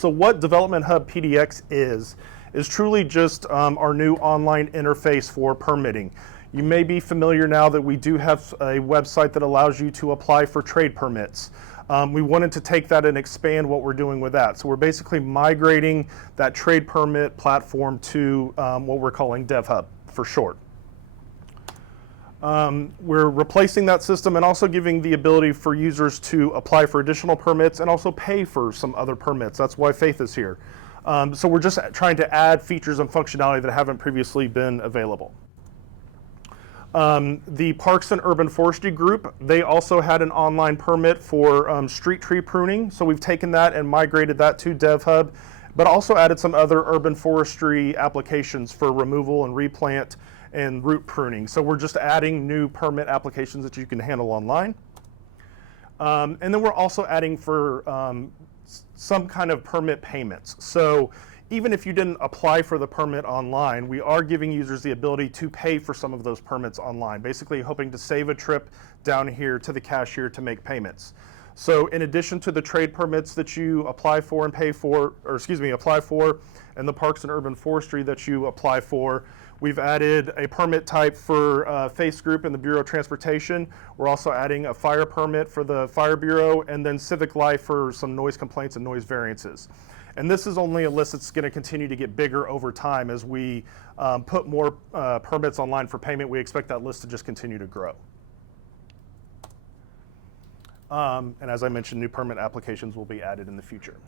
So what Development Hub PDX is truly just our new online interface for permitting. You may be familiar now that we do have a website that allows you to apply for trade permits. We wanted to take that and expand what we're doing with that. So we're basically migrating that trade permit platform to what we're calling DevHub for short. We're replacing that system and also giving the ability for users to apply for additional permits and also pay for some other permits. That's why Faith is here. So we're just trying to add features and functionality that haven't previously been available. The Parks and Urban Forestry group, they also had an online permit for street tree pruning. So we've taken that and migrated that to DevHub, but also added some other urban forestry applications for removal and replant and root pruning. So we're just adding new permit applications that you can handle online. And then we're also adding for some kind of permit payments. So even if you didn't apply for the permit online, we are giving users the ability to pay for some of those permits online, basically hoping to save a trip down here to the cashier to make payments. So in addition to the trade permits that you apply for and pay for, or excuse me, apply for, and the Parks and Urban Forestry that you apply for, we've added a permit type for Faith's group and the Bureau of Transportation. We're also adding a fire permit for the Fire Bureau, and then Civic Life for some noise complaints and noise variances. And this is only a list that's going to continue to get bigger over time as we put more permits online for payment. We expect that list to just continue to grow. And as I mentioned, new permit applications will be added in the future.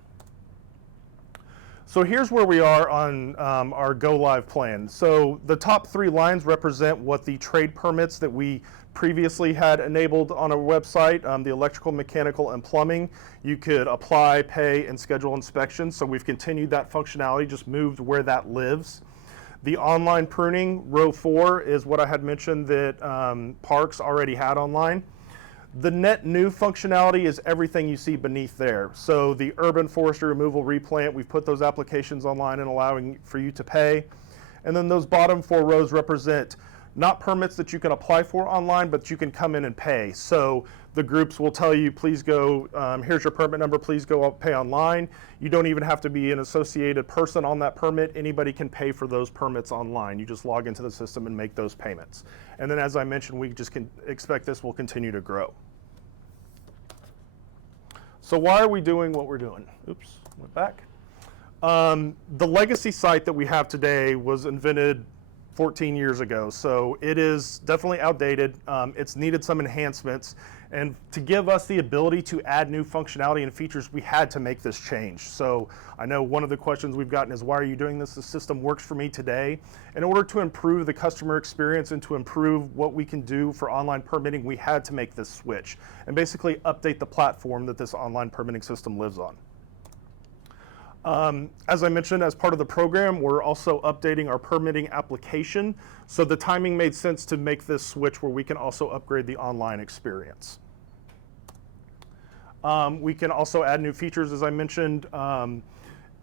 So here's where we are on our go live plan. So the top 3 lines represent what the trade permits that we previously had enabled on our website, the electrical, mechanical, and plumbing. You could apply, pay, and schedule inspections. So we've continued that functionality, just moved where that lives. The online pruning, row 4, is what I had mentioned that Parks already had online. The net new functionality is everything you see beneath there. So the urban forestry removal replant, we've put those applications online and allowing for you to pay. And then those bottom 4 rows represent not permits that you can apply for online, but you can come in and pay. So the groups will tell you, please go, here's your permit number, please go pay online. You don't even have to be an associated person on that permit. Anybody can pay for those permits online. You just log into the system and make those payments. And then as I mentioned, we just can expect this will continue to grow. So why are we doing what we're doing? Oops, went back. The legacy site that we have today was invented 14 years ago, so it is definitely outdated. It's needed some enhancements, and to give us the ability to add new functionality and features, we had to make this change. So I know one of the questions we've gotten is, why are you doing this? The system works for me today. In order to improve the customer experience and to improve what we can do for online permitting, we had to make this switch and basically update the platform that this online permitting system lives on. As I mentioned, as part of the program, we're also updating our permitting application. So the timing made sense to make this switch where we can also upgrade the online experience. We can also add new features, as I mentioned.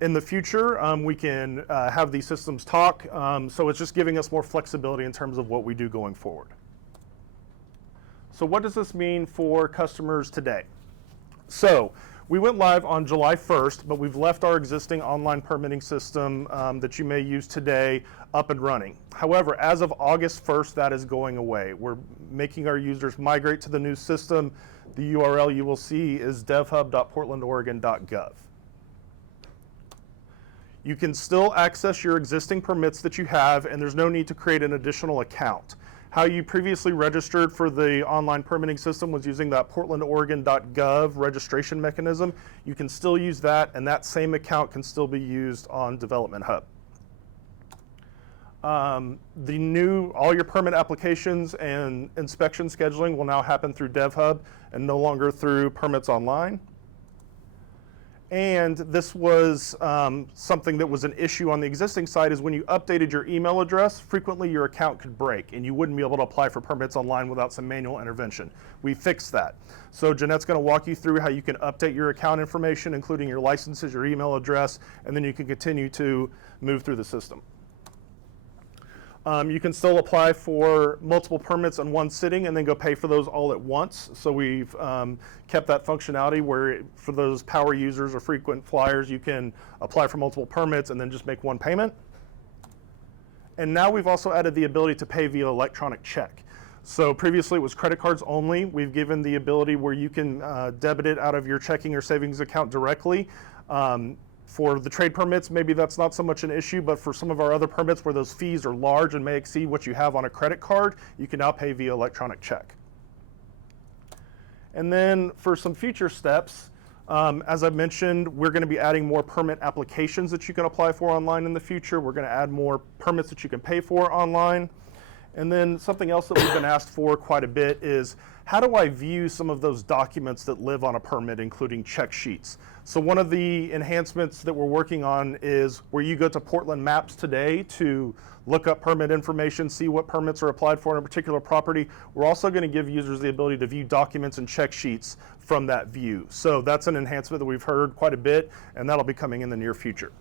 In the future, we can have these systems talk. So it's just giving us more flexibility in terms of what we do going forward. So what does this mean for customers today? So we went live on July 1st, but we've left our existing online permitting system that you may use today up and running. However, as of August 1st, that is going away. We're making our users migrate to the new system. The URL you will see is devhub.portlandoregon.gov. You can still access your existing permits that you have, and there's no need to create an additional account. How you previously registered for the online permitting system was using that portlandoregon.gov registration mechanism. You can still use that, and that same account can still be used on Development Hub. All your permit applications and inspection scheduling will now happen through DevHub and no longer through Permits Online. And this was something that was an issue on the existing site, is when you updated your email address, frequently your account could break and you wouldn't be able to apply for permits online without some manual intervention. We fixed that. So Jeanette's going to walk you through how you can update your account information, including your licenses, your email address, and then you can continue to move through the system. You can still apply for multiple permits in one sitting and then go pay for those all at once. So we've kept that functionality where for those power users or frequent flyers, you can apply for multiple permits and then just make one payment. And now we've also added the ability to pay via electronic check. So previously it was credit cards only. We've given the ability where you can debit it out of your checking or savings account directly. For the trade permits, maybe that's not so much an issue, but for some of our other permits where those fees are large and may exceed what you have on a credit card, you can now pay via electronic check. And then for some future steps, as I mentioned, we're going to be adding more permit applications that you can apply for online in the future. We're going to add more permits that you can pay for online. And then something else that we've been asked for quite a bit is, how do I view some of those documents that live on a permit, including check sheets? So one of the enhancements that we're working on is where you go to Portland Maps today to look up permit information, see what permits are applied for on a particular property. We're also going to give users the ability to view documents and check sheets from that view. So that's an enhancement that we've heard quite a bit, and that'll be coming in the near future.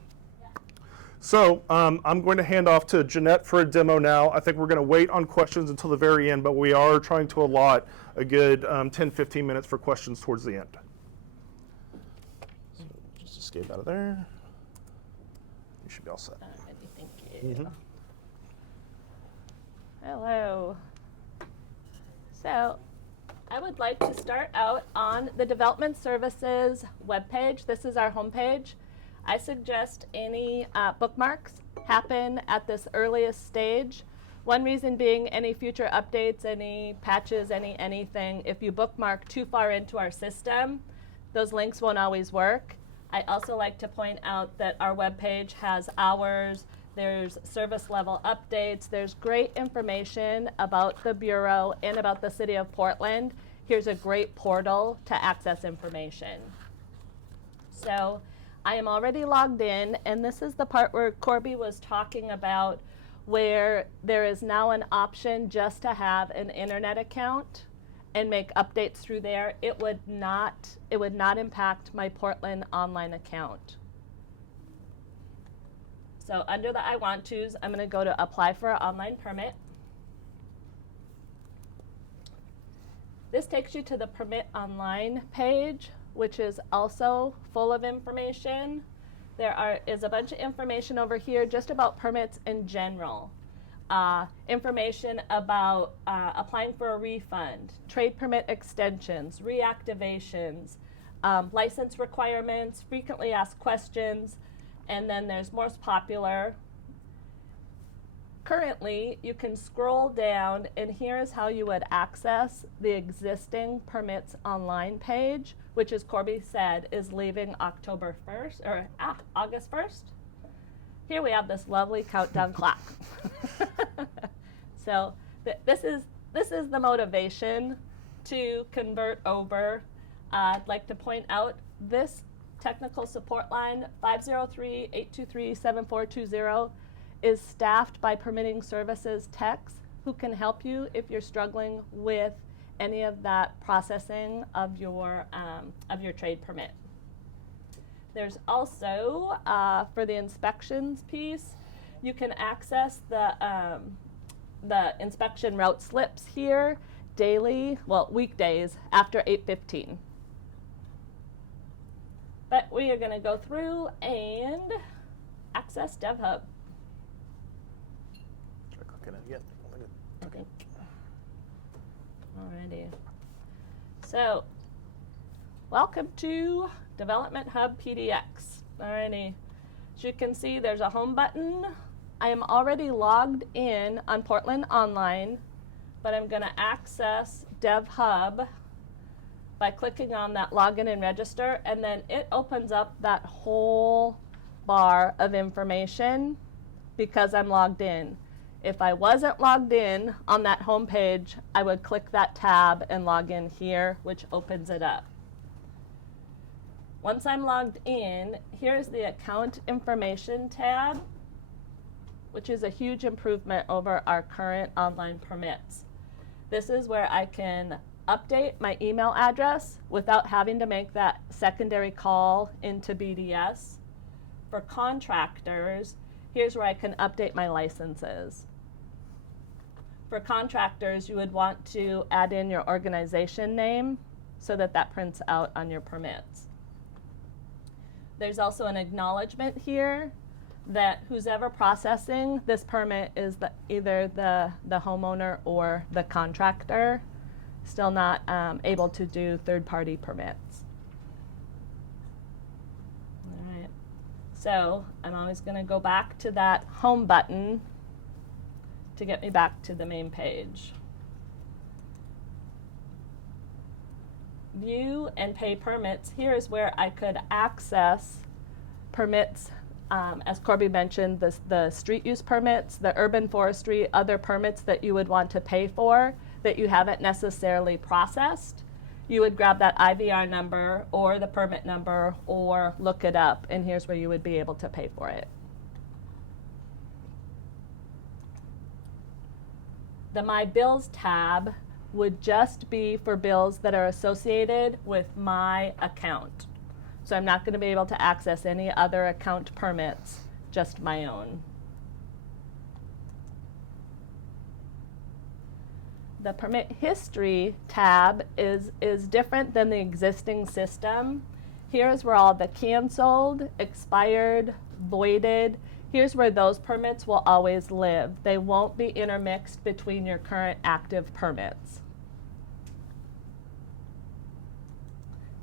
So I'm going to hand off to Jeanette for a demo now. I think we're going to wait on questions until the very end, but we are trying to allot a good 10-15 minutes for questions towards the end. So just escape out of there. You should be all set. Thank you. Hello. So I would like to start out on the Development Services webpage. This is our homepage. I suggest any bookmarks happen at this earliest stage. One reason being any future updates, any patches, anything. If you bookmark too far into our system, those links won't always work. I also like to point out that our webpage has hours, there's service level updates, there's great information about the Bureau and about the City of Portland. Here's a great portal to access information. So I am already logged in, and this is the part where Corby was talking about where there is now an option just to have an internet account and make updates through there. It would not impact my Portland online account. So under the I want tos, I'm going to go to apply for an online permit. This takes you to the permit online page, which is also full of information. There is a bunch of information over here just about permits in general. Information about applying for a refund, trade permit extensions, reactivations, license requirements, frequently asked questions, and then there's most popular. Currently, you can scroll down, and here is how you would access the existing permits online page, which, as Corby said, is leaving October 1st, or August 1st. Here we have this lovely countdown clock. So this is the motivation to convert over. I'd like to point out this technical support line, 503-823-7420, is staffed by permitting services techs who can help you if you're struggling with any of that processing of your trade permit. There's also, for the inspections piece, you can access the inspection route slips here daily, well, weekdays after 8:15. But we are going to go through and access DevHub. Try clicking it again. Okay. Alrighty. So, welcome to Development Hub PDX. Alrighty. As you can see, there's a home button. I am already logged in on Portland Online, but I'm going to access DevHub by clicking on that login and register, and then it opens up that whole bar of information because I'm logged in. If I wasn't logged in on that home page, I would click that tab and log in here, which opens it up. Once I'm logged in, here's the account information tab, which is a huge improvement over our current online permits. This is where I can update my email address without having to make that secondary call into BDS. For contractors, here's where I can update my licenses. For contractors, you would want to add in your organization name so that that prints out on your permits. There's also an acknowledgement here that who's ever processing this permit is either the homeowner or the contractor, still not able to do third-party permits. All right. So I'm always going to go back to that home button to get me back to the main page. View and pay permits. Here is where I could access permits, as Corby mentioned, the street use permits, the urban forestry, other permits that you would want to pay for that you haven't necessarily processed. You would grab that IVR number or the permit number or look it up, and here's where you would be able to pay for it. The My Bills tab would just be for bills that are associated with my account. So I'm not going to be able to access any other account permits, just my own. The permit history tab is different than the existing system. Here's where all the canceled, expired, voided, here's where those permits will always live. They won't be intermixed between your current active permits.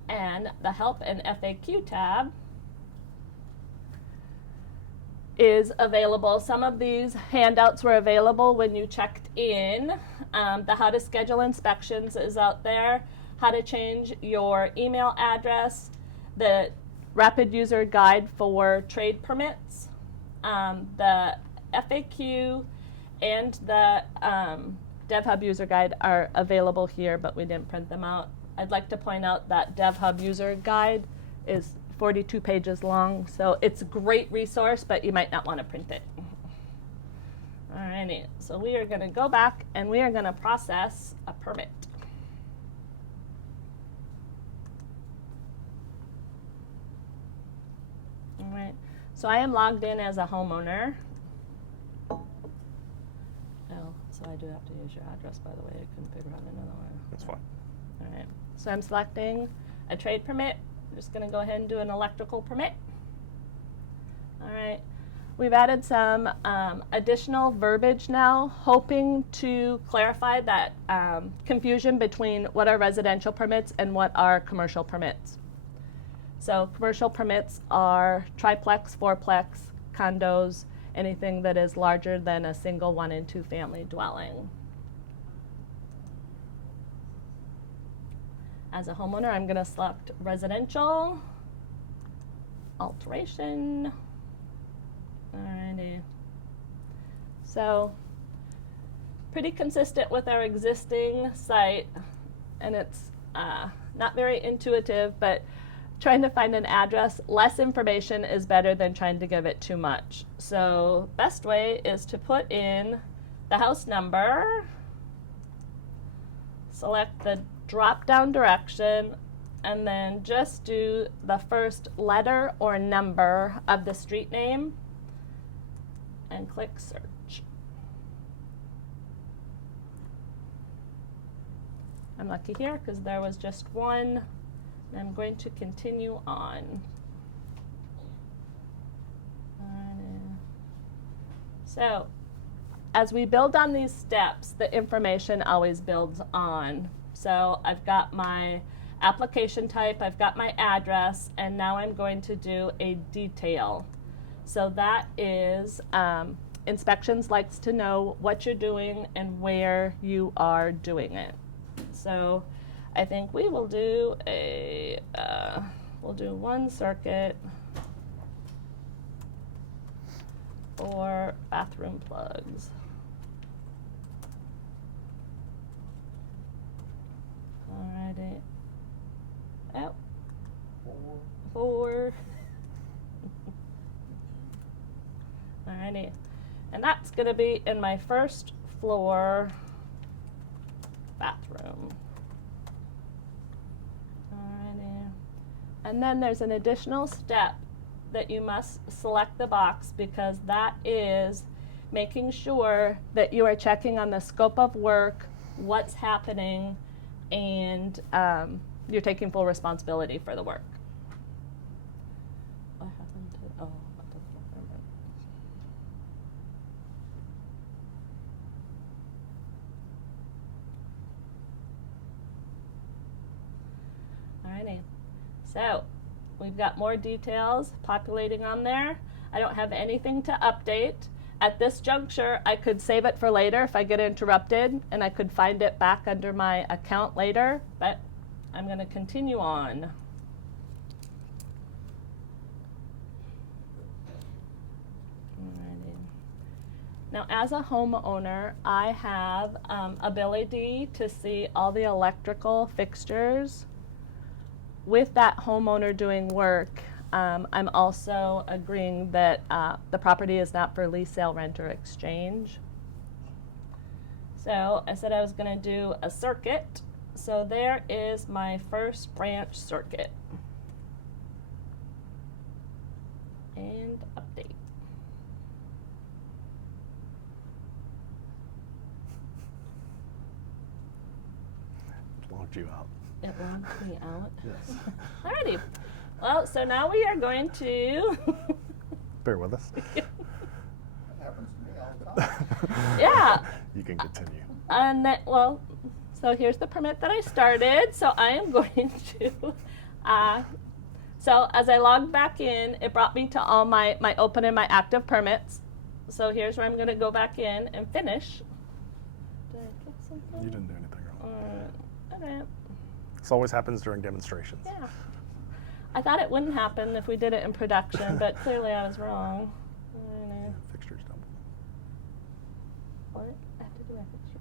And the Help and FAQ tab is available. Some of these handouts were available when you checked in. The How to Schedule Inspections is out there. How to change your email address. The Rapid User Guide for trade permits. The FAQ and the DevHub User Guide are available here, but we didn't print them out. I'd like to point out that DevHub User Guide is 42 pages long, so it's a great resource, but you might not want to print it. Alrighty, so we are going to go back and we are going to process a permit. Alright, so I am logged in as a homeowner. Oh, so I do have to use your address, by the way. I couldn't figure out another one. That's fine. Alright, so I'm selecting a trade permit. I'm just going to go ahead and do an electrical permit. Alright, we've added some additional verbiage now, hoping to clarify that confusion between what are residential permits and what are commercial permits. So commercial permits are triplex, fourplex, condos, anything that is larger than a single 1 and 2 family dwelling. As a homeowner, I'm going to select residential, alteration. Alrighty. So, pretty consistent with our existing site, and it's not very intuitive, but trying to find an address, less information is better than trying to give it too much. So, best way is to put in the house number, select the drop-down direction, and then just do the first letter or number of the street name and click search. I'm lucky here because there was just one, and I'm going to continue on. So, as we build on these steps, the information always builds on. So I've got my application type, I've got my address, and now I'm going to do a detail. So that is, inspections likes to know what you're doing and where you are doing it. So I think we will do a, we'll do 1 circuit for bathroom plugs. Alrighty. Oh. 4. Alrighty. And that's going to be in my first floor bathroom. Alrighty. And then there's an additional step that you must select the box, because that is making sure that you are checking on the scope of work, what's happening, and you're taking full responsibility for the work. What happened to, oh, what does that remember? Alrighty, so we've got more details populating on there. I don't have anything to update. At this juncture, I could save it for later if I get interrupted, and I could find it back under my account later, but I'm going to continue on. Alrighty. Now, as a homeowner, I have ability to see all the electrical fixtures. With that homeowner doing work, I'm also agreeing that the property is not for lease, sale, rent, or exchange. So I said I was going to do a circuit. So there is my first branch circuit. And update. Logged you out. It logged me out? Yes. Alrighty. Well, so now we are going to... Bear with us. That happens to me all the time. Yeah. You can continue. And then, well, so here's the permit that I started. So I am going to... so as I logged back in, it brought me to all my open and my active permits. So here's where I'm going to go back in and finish. Did I get something? You didn't do anything wrong. Okay. This always happens during demonstrations. Yeah. I thought it wouldn't happen if we did it in production, but clearly I was wrong. I know. Fixtures down below. What? I have to do my fixture.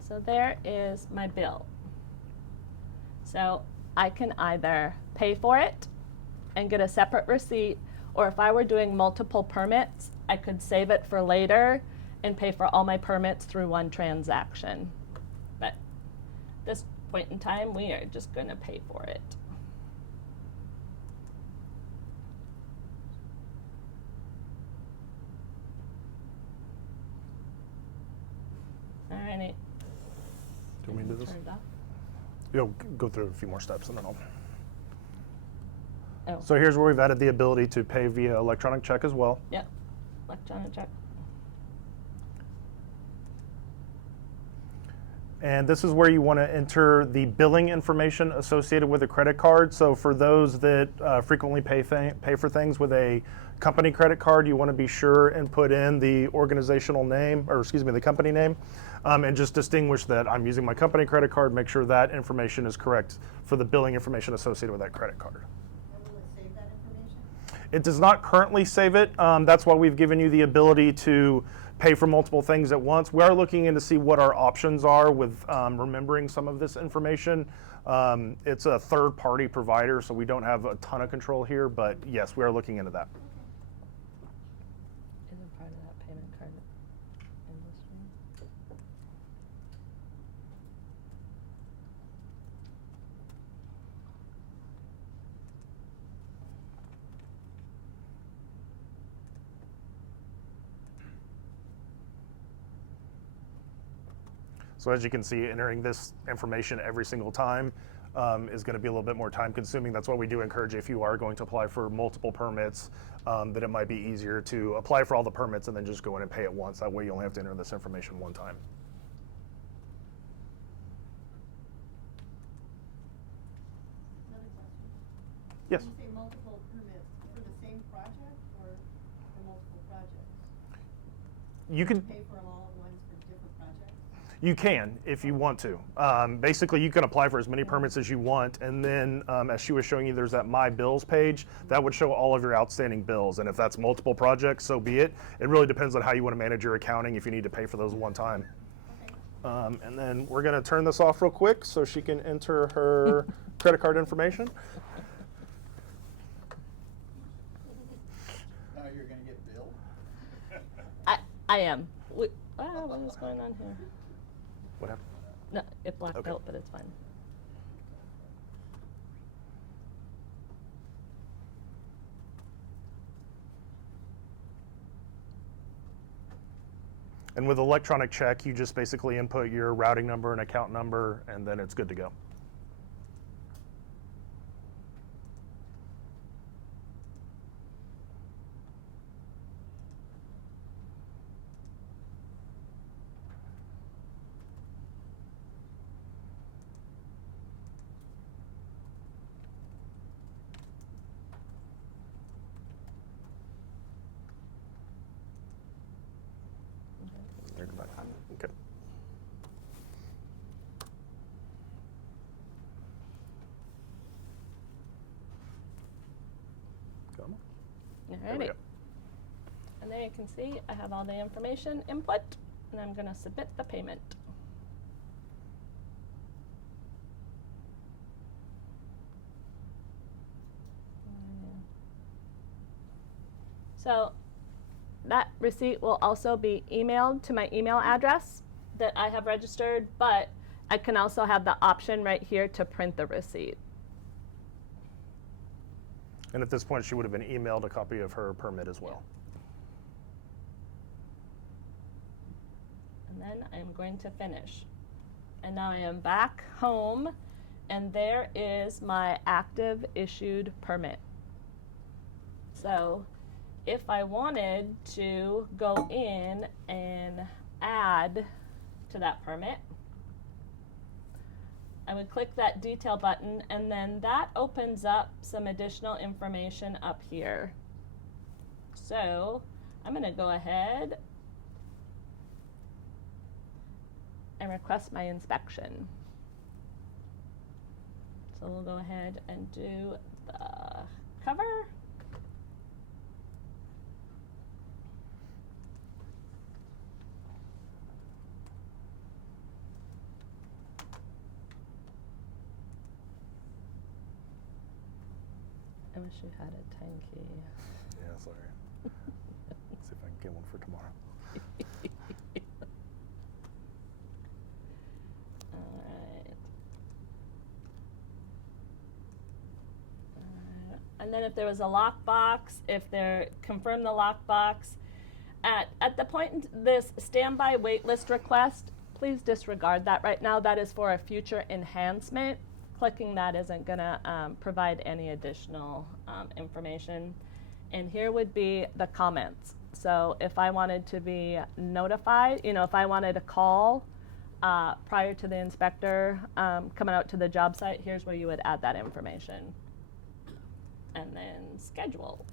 So there is my bill. So I can either pay for it and get a separate receipt, or if I were doing multiple permits, I could save it for later and pay for all my permits through one transaction. But at this point in time, we are just going to pay for it. Alrighty. Do you want me to do this? Turned off. You'll go through a few more steps and then I'll. Oh. So here's where we've added the ability to pay via electronic check as well. Yep. Electronic check. And this is where you want to enter the billing information associated with a credit card. So for those that frequently pay for things with a company credit card, you want to be sure and put in the organizational name, or excuse me, the company name, and just distinguish that I'm using my company credit card, make sure that information is correct for the billing information associated with that credit card. And will it save that information? It does not currently save it. That's why we've given you the ability to pay for multiple things at once. We are looking in to see what our options are with remembering some of this information. It's a third-party provider, so we don't have a ton of control here, but yes, we are looking into that. Isn't part of that payment card industry? So as you can see, entering this information every single time is going to be a little bit more time consuming. That's why we do encourage, if you are going to apply for multiple permits, that it might be easier to apply for all the permits and then just go in and pay at once. That way you only have to enter this information one time. Another question. Yes. When you say multiple permits, for the same project or for multiple projects? You can Pay for them all at once for different projects? You can, if you want to. Basically, you can apply for as many permits as you want, and then as she was showing you, there's that My Bills page. That would show all of your outstanding bills, and if that's multiple projects, so be it. It really depends on how you want to manage your accounting, if you need to pay for those one time. Okay. And then we're going to turn this off real quick so she can enter her credit card information. Now you're gonna get billed? I am. What is going on here? What happened? No, it blacked Okay. out, but it's fine. And with electronic check, you just basically input your routing number and account number, and then it's good to go. There, come back. Okay. Come on. There we Alrighty. go. And there you can see I have all the information input, and I'm going to submit the payment. So that receipt will also be emailed to my email address that I have registered, but I can also have the option right here to print the receipt. And at this point, she would have been emailed a copy of her permit as well. And then I'm going to finish. And now I am back home, and there is my active issued permit. So if I wanted to go in and add to that permit, I would click that detail button, and then that opens up some additional information up here. So I'm going to go ahead and request my inspection. So we'll go ahead and do the cover. I wish you had a time key. Yeah, sorry. See if I can get one for tomorrow. Alright. And then if there was a lockbox, if they're confirm the lockbox, at the point in this standby waitlist request, please disregard that right now. That is for a future enhancement. Clicking that isn't going to provide any additional information. And here would be the comments. So if I wanted to be notified, if I wanted a call prior to the inspector coming out to the job site, here's where you would add that information. And then schedule.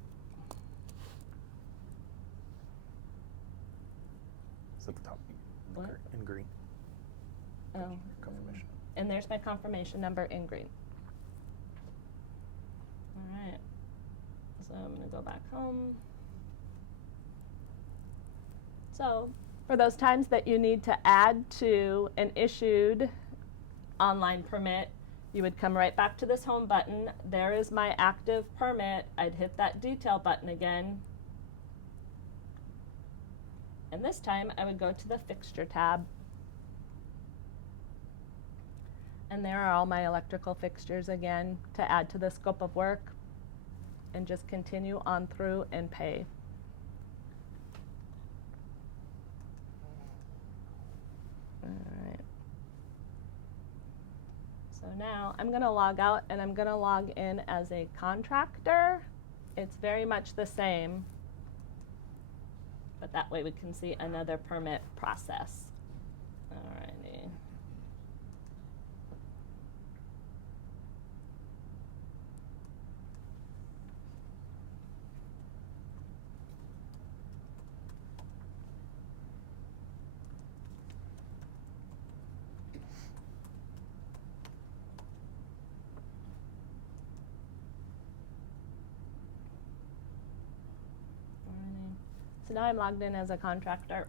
It's at the top. What? In green. Oh. Confirmation. And there's my confirmation number in green. All right. So I'm going to go back home. So for those times that you need to add to an issued online permit, you would come right back to this home button. There is my active permit. I'd hit that detail button again. And this time I would go to the fixture tab. And there are all my electrical fixtures again to add to the scope of work, and just continue on through and pay. All right. So now I'm going to log out, and I'm going to log in as a contractor. It's very much the same, but that way we can see another permit process. All righty. So now I'm logged in as a contractor.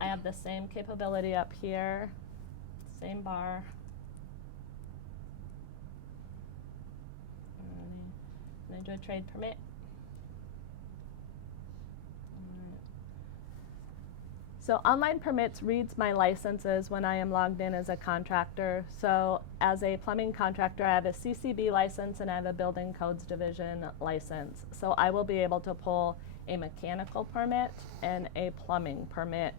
I have the same capability up here, same bar. And I do a trade permit. So online permits reads my licenses when I am logged in as a contractor. So as a plumbing contractor, I have a CCB license and I have a building codes division license. So I will be able to pull a mechanical permit and a plumbing permit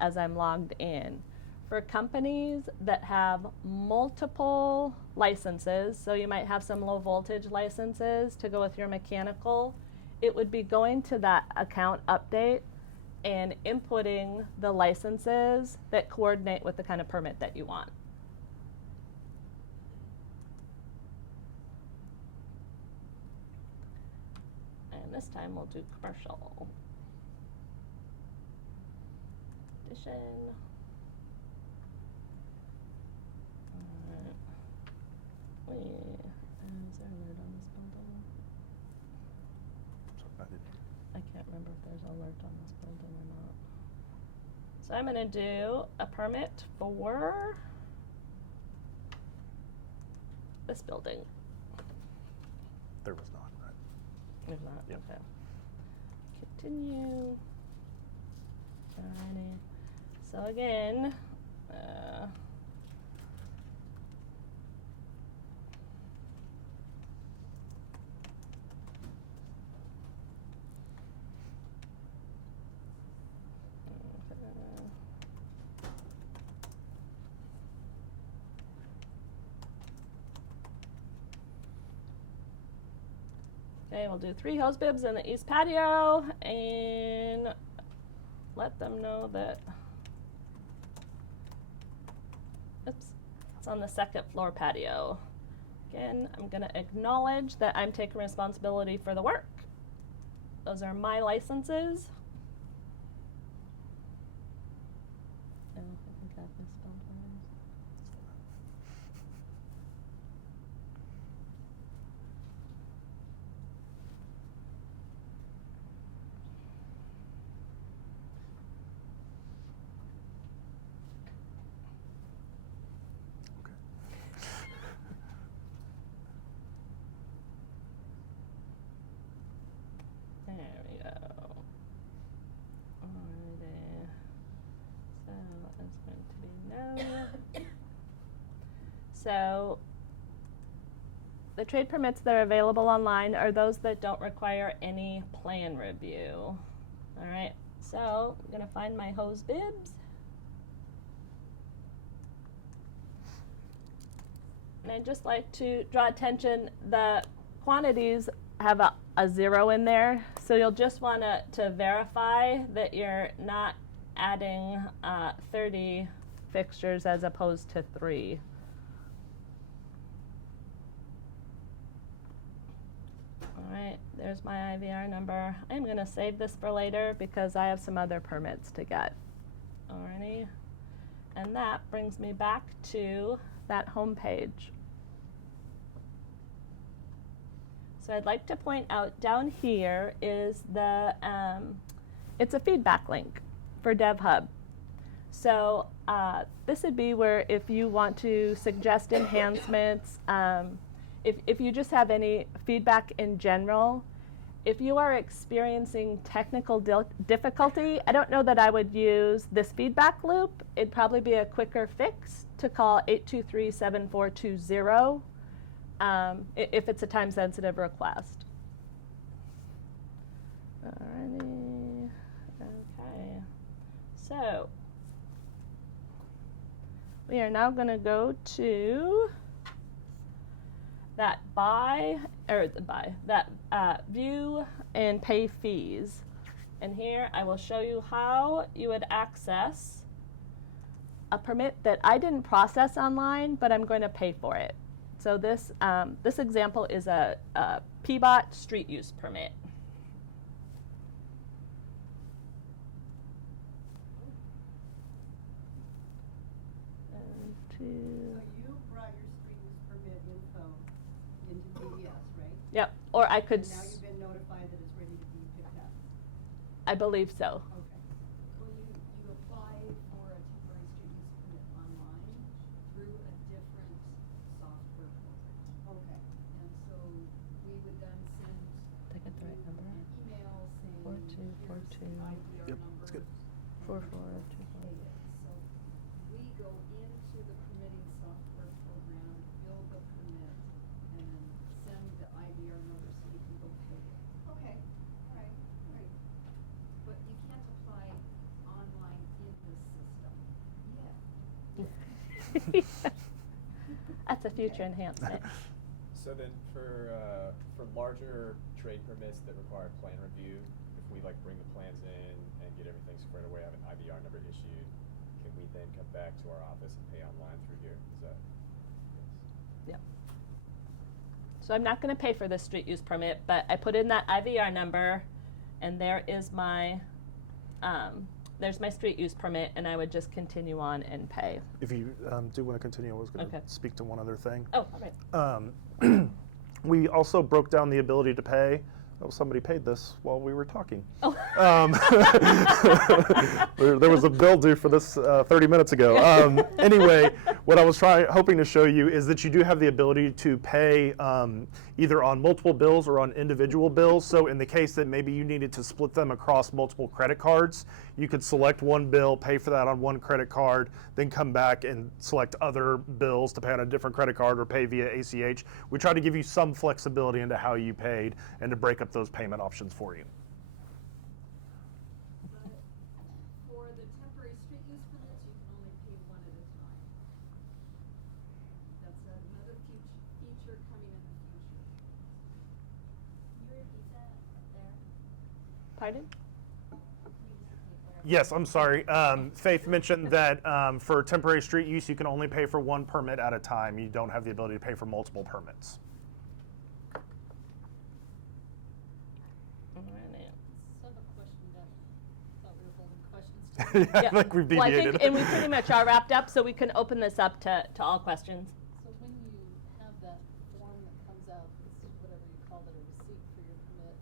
as I'm logged in. For companies that have multiple licenses, so you might have some low voltage licenses to go with your mechanical, it would be going to that account update and inputting the licenses that coordinate with the kind of permit that you want. And this time we'll do commercial. Addition. Is there a alert on this building? I can't remember if there's an alert on this building or not. So I'm going to do a permit for this building. There was not, right? There's not? Yep. Okay. Continue. Alrighty. So again, okay, we'll do 3 hose bibs in the east patio and let them know that, oops, it's on the 2nd floor patio. Again, I'm going to acknowledge that I'm taking responsibility for the work. Those are my licenses. Oh, I think I've misspelled one. There we go. Alrighty. So it's going to be no. So the trade permits that are available online are those that don't require any plan review. Alright, so I'm going to find my hose bibs. And I'd just like to draw attention, the quantities have a 0 in there, so you'll just want to verify that you're not adding 30 fixtures as opposed to 3. Alright, there's my IVR number. I'm going to save this for later because I have some other permits to get. Alrighty, and that brings me back to that home page. So I'd like to point out down here is the, it's a feedback link for DevHub. So this would be where if you want to suggest enhancements, if you just have any feedback in general, if you are experiencing technical difficulty, I don't know that I would use this feedback loop. It'd probably be a quicker fix to call 823-7420. If it's a time-sensitive request. Alrighty, okay. So, we are now going to go to that view and pay fees. And here I will show you how you would access a permit that I didn't process online, but I'm going to pay for it. So this example is a PBOT street use permit. So you brought your street use permit info into PDX, right? Yep, or I could, And now you've been notified that it's ready to be picked up. I believe so. Okay. Well, you apply for a temporary street use permit online through a different software program. Okay. And so we would then send Did I get the right you number? an email saying, 4242. here's the IVR Yep, number. that's good. 4, 4, pay it. So we go into the permitting software program, build the permit, and then send the IVR number so you can go pay it. Okay, all right, all right. But you can't apply online in the system yet. That's a future enhancement. So then for larger trade permits that require plan review, if we like bring the plans in and get everything squared away, have an IVR number issued, can we then come back to our office and pay online through here? Is that? Yep. So I'm not going to pay for this street use permit, but I put in that IVR number, and there is my, there's my street use permit, and I would just continue on and pay. If you do want to continue, I was going to Okay. speak to one other thing. Oh, all right. We also broke down the ability to pay. Oh, somebody paid this while we were talking. Oh. There was a bill due for this 30 minutes ago. Anyway, what I was hoping to show you is that you do have the ability to pay either on multiple bills or on individual bills. So in the case that maybe you needed to split them across multiple credit cards, you could select one bill, pay for that on one credit card, then come back and select other bills to pay on a different credit card or pay via ACH. We try to give you some flexibility into how you paid and to break up those payment options for you. But for the temporary street use permits, you can only pay one at a time. That's another feature coming in the future. Can you repeat that there? Pardon? Yes, I'm sorry. Faith mentioned that for temporary street use, you can only pay for one permit at a time. You don't have the ability to pay for multiple permits. So I have a question that I thought we were holding questions to. Yeah, I think we've Well, I deviated. think, and we pretty much are wrapped up, so we can open this up to all questions. So when you have that form that comes out, this is whatever you call it, a receipt for your permit,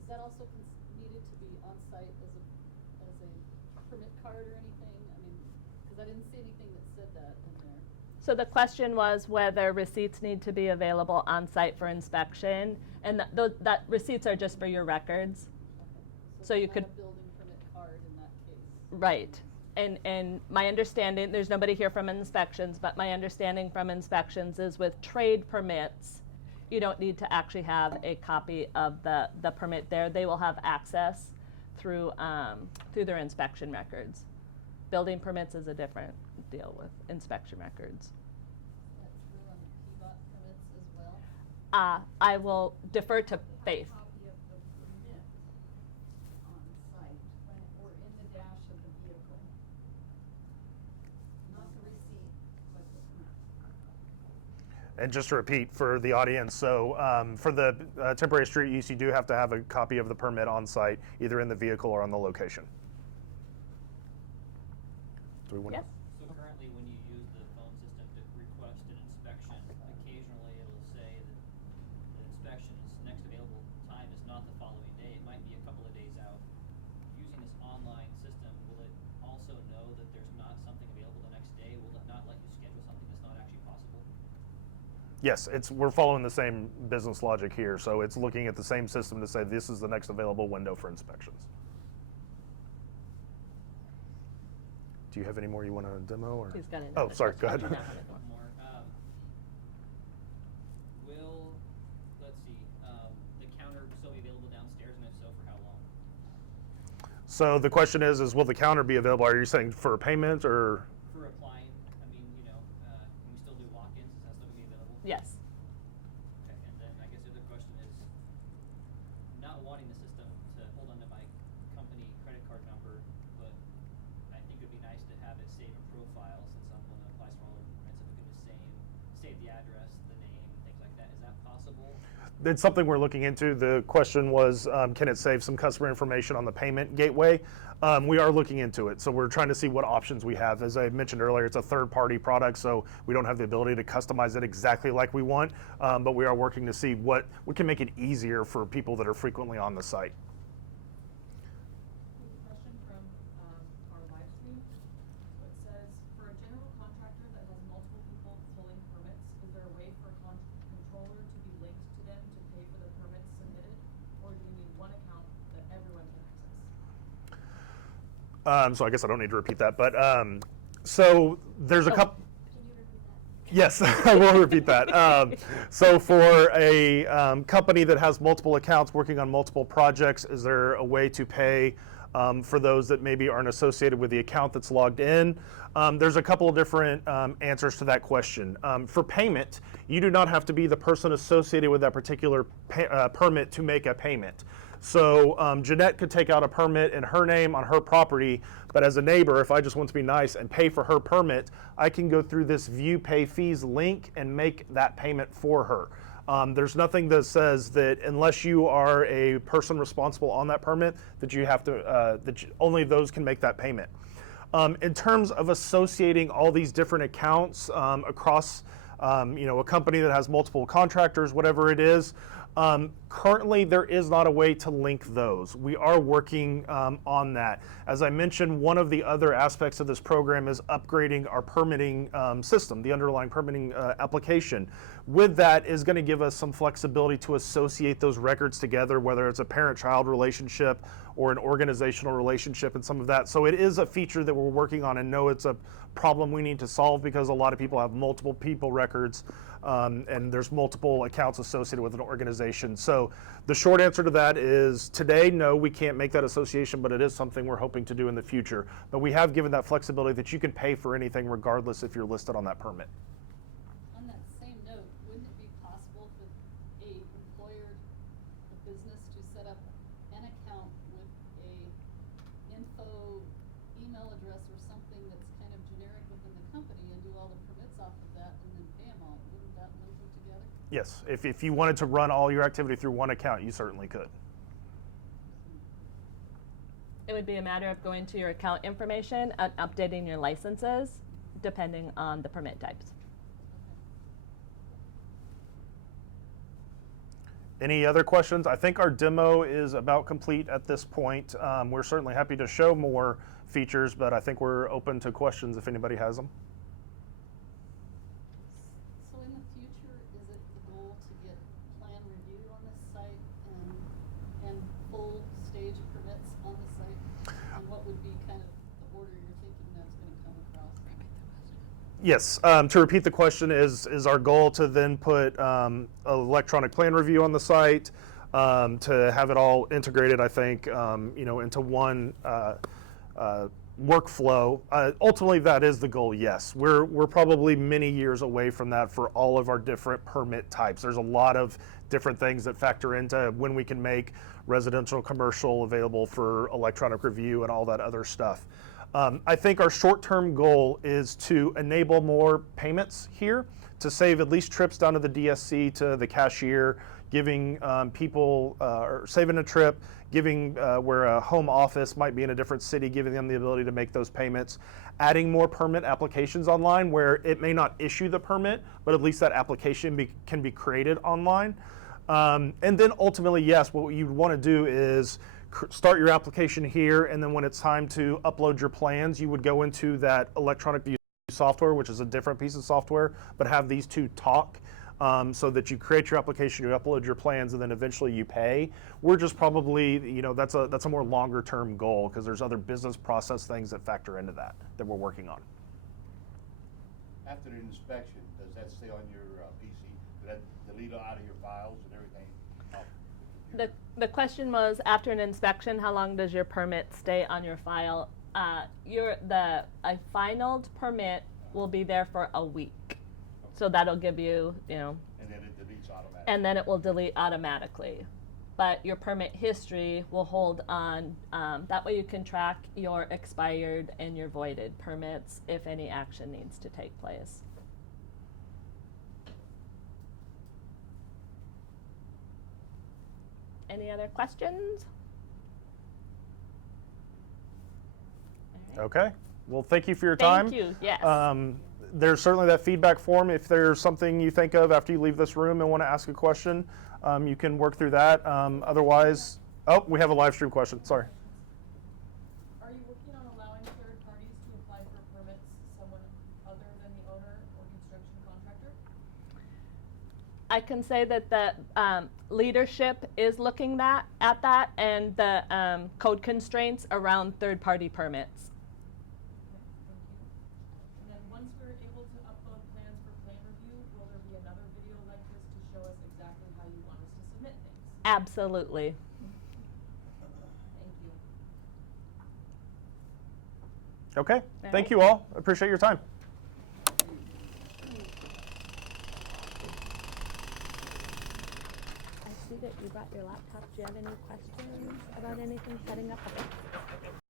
is that also needed to be on site as a permit card or anything? I mean, because I didn't see anything that said that in there. So the question was whether receipts need to be available on site for inspection, and that receipts are just for your records. Okay. So you it's could- not a building permit card in that case. Right. And my understanding, there's nobody here from inspections, but my understanding from inspections is with trade permits, you don't need to actually have a copy of the permit there. They will have access through their inspection records. Building permits is a different deal with inspection records. Is that true on the PBOT permits as well? I will defer to Faith. Copy of the permit on site or in the dash of the vehicle. Not the receipt, but the permit. And just to repeat for the audience, so for the temporary street use, you do have to have a copy of the permit on site, either in the vehicle or on the location. Do we want Yes? So currently, when you use the phone system to request an inspection, occasionally it'll say that the inspection's next available time is not the following day. It might be a couple of days out. Using this online system, will it also know that there's not something available the next day? Will it not let you schedule something that's not actually possible? Yes, we're following the same business logic here. So it's looking at the same system to say this is the next available window for inspections. Do you have any more you want to demo? Or? He's got Oh, another sorry, go question. ahead. You don't have it more. More. Will, let's see, the counter still be available downstairs, and if so, for how long? So the question is will the counter be available? Are you saying for payment or? For applying, I mean, can we still do walk-ins? Is that still gonna be available? Yes. Okay, and then I guess the other question is, not wanting the system to hold onto my company credit card number, but I think it'd be nice to have it save a profile since I'm one that applies for all the permits, if it could just save the address, the name, things like that. Is that possible? It's something we're looking into. The question was, can it save some customer information on the payment gateway? We are looking into it. So we're trying to see what options we have. As I mentioned earlier, it's a third-party product, so we don't have the ability to customize it exactly like we want. But we are working to see what we can make it easier for people that are frequently on the site. We have a question from our live stream. So it says, for a general contractor that has multiple people pulling permits, is there a way for a controller to be linked to them to pay for the permits submitted? Or do you need one account that everyone can access? So I guess I don't need to repeat that. But so there's a couple. Yes, I will repeat that. So for a company that has multiple accounts working on multiple projects, is there a way to pay for those that maybe aren't associated with the account that's logged in? There's a couple of different answers to that question. For payment, you do not have to be the person associated with that particular permit to make a payment. So Jeanette could take out a permit in her name on her property, but as a neighbor, if I just want to be nice and pay for her permit, I can go through this View Pay Fees link and make that payment for her. There's nothing that says that unless you are a person responsible on that permit, that you have to, only those can make that payment. In terms of associating all these different accounts across a company that has multiple contractors, whatever it is, currently there is not a way to link those. We are working on that. As I mentioned, one of the other aspects of this program is upgrading our permitting system, the underlying permitting application. With that is going to give us some flexibility to associate those records together, whether it's a parent-child relationship or an organizational relationship and some of that. So it is a feature that we're working on, and know it's a problem we need to solve because a lot of people have multiple people records and there's multiple accounts associated with an organization. So the short answer to that is today, no, we can't make that association, but it is something we're hoping to do in the future. But we have given that flexibility that you can pay for anything regardless if you're listed on that permit. On that same note, wouldn't it be possible for a employer, a business to set up an account with a info email address or something that's kind of generic within the company and do all the permits off of that and then pay them all? Wouldn't that link them together? Yes, if you wanted to run all your activity through one account, you certainly could. It would be a matter of going to your account information and updating your licenses depending on the permit types. Any other questions? I think our demo is about complete at this point. We're certainly happy to show more features, but I think we're open to questions if anybody has them. So in the future, is it the goal to get plan review on this site and full stage permits on the site? And what would be kind of the order you're thinking that's going to come across? Yes, to repeat the question, is our goal to then put electronic plan review on the site, to have it all integrated, I think, into one workflow. Ultimately, that is the goal, yes. We're probably many years away from that for all of our different permit types. There's a lot of different things that factor into when we can make residential, commercial available for electronic review and all that other stuff. I think our short-term goal is to enable more payments here, to save at least trips down to the DSC to the cashier, giving people, or saving a trip, giving where a home office might be in a different city, giving them the ability to make those payments, adding more permit applications online where it may not issue the permit, but at least that application can be created online. And then ultimately, yes, what you'd want to do is start your application here, and then when it's time to upload your plans, you would go into that electronic view software, which is a different piece of software, but have these two talk so that you create your application, you upload your plans, and then eventually you pay. We're just probably, that's a more longer term goal because there's other business process things that factor into that we're working on. After the inspection, does that stay on your PC? Does that delete out of your files and everything? The question was, after an inspection, how long does your permit stay on your file? A finalized permit will be there for a week. So that'll give you, And then it deletes automatically. and then it will delete automatically. But your permit history will hold on. That way you can track your expired and your voided permits if any action needs to take place. Any other questions? Okay. Well, thank you for your time. Thank you, yes. There's certainly that feedback form. If there's something you think of after you leave this room and want to ask a question, you can work through that. Otherwise, we have a live stream question. Sorry. Are you working on allowing third parties to apply for permits, someone other than the owner or construction contractor? I can say that the leadership is looking at that and the code constraints around third-party permits. Okay, thank you. And then once we're able to upload plans for plan review, will there be another video like this to show us exactly how you want us to submit things? Absolutely. Thank you. Okay, All thank right. you all. Appreciate your time. I see that you brought your laptop. Do you have any questions about anything setting up?